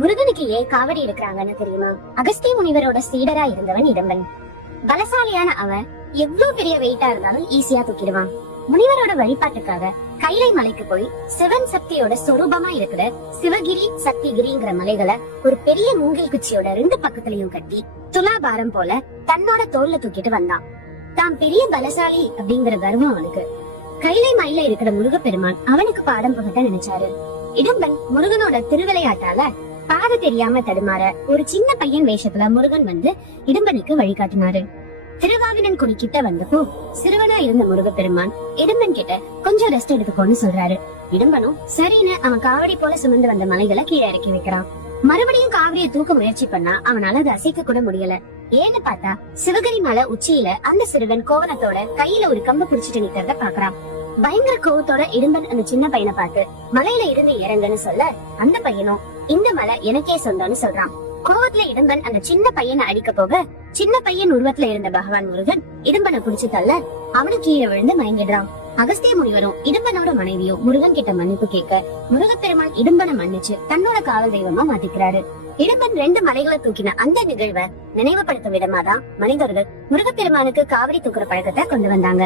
முருகனுக்கு ஏன் காவடி இருக்கிறாங்கன்னு தெரியுமா? அகஸ்திய முனிவரோட சீடரா இருந்தவன் இடம்பன். பலசாலியான அவன் எவ்வளவு பெரிய வெயிட்டா இருந்தாலும் ஈஸியா தூக்கிடுவான். முனிவரோட வழிபாட்டுக்காக கைலை மலைக்கு போய் சிவன் சக்தியோட சொரூபமா இருக்கிற சிவகிரி சக்திகிரிங்கிற மலைகளை ஒரு பெரிய மூங்கில் குச்சியோட 2 பக்கத்துலயும் கட்டி துலாபாரம் போல தன்னோட தோல்ல தூக்கிட்டு வந்தான். தான் பெரிய பலசாலி அப்படிங்கிற கர்வம் அவனுக்கு. கைலை மலையில இருக்கிற முருகப்பெருமான் அவனுக்கு பாடம் புகட்ட நினைச்சாரு. இடம்பன் முருகனோட திருவிளையாட்டால பாதை தெரியாம தடுமாற ஒரு சின்ன பையன் வேஷத்துல முருகன் வந்து இடம்பனுக்கு வழிகாட்டினாரு. திருவாவினன் குடி கிட்ட வந்தப்போ சிறுவனா இருந்த முருகப்பெருமான் இடம்பன் கிட்ட கொஞ்சம் ரெஸ்ட் எடுத்துக்கோன்னு சொல்றாரு. இடம்பனும் சரின்னு அவன் காவடி போல சுமந்து வந்த மலைகளை கீழே இறக்கி வைக்கிறான். மறுபடியும் காவடியை தூக்க முயற்சி பண்ணா அவனால அதை அசைக்க கூட முடியல. ஏன்னு பார்த்தா சிவகிரி மலை உச்சியில அந்த சிறுவன் கோவணத்தோட கையில ஒரு கம்பு பிடிச்சிட்டு நிக்கிறத பாக்குறான். பயங்கர கோவத்தோட இடம்பன் அந்த சின்ன பையனை பார்த்து மலையில இருந்து இறங்குன்னு சொல்ல அந்த பையனும் இந்த மலை எனக்கே சொந்தம்னு சொல்றான். கோவத்துல இடம்பன் அந்த சின்ன பையனை அடிக்க போக சின்ன பையன் உருவத்துல இருந்த பகவான் முருகன் இடம்பனை புடிச்சு தள்ள அவனு கீழே விழுந்து மயங்கிடுறான். அகஸ்திய முனிவரும் இடம்பனோட மனைவியும் முருகன் கிட்ட மன்னிப்பு கேட்க முருகப்பெருமான் இடம்பனை மன்னிச்சு தன்னோட காவல் தெய்வமா மாத்திக்கிறாரு. இடம்பன் 2 மலைகளை தூக்கின அந்த நிகழ்வை நினைவுபடுத்தும் விதமாதான் மனிதர்கள் முருகப்பெருமானுக்கு காவடி தூக்குற பழக்கத்தை கொண்டு வந்தாங்க.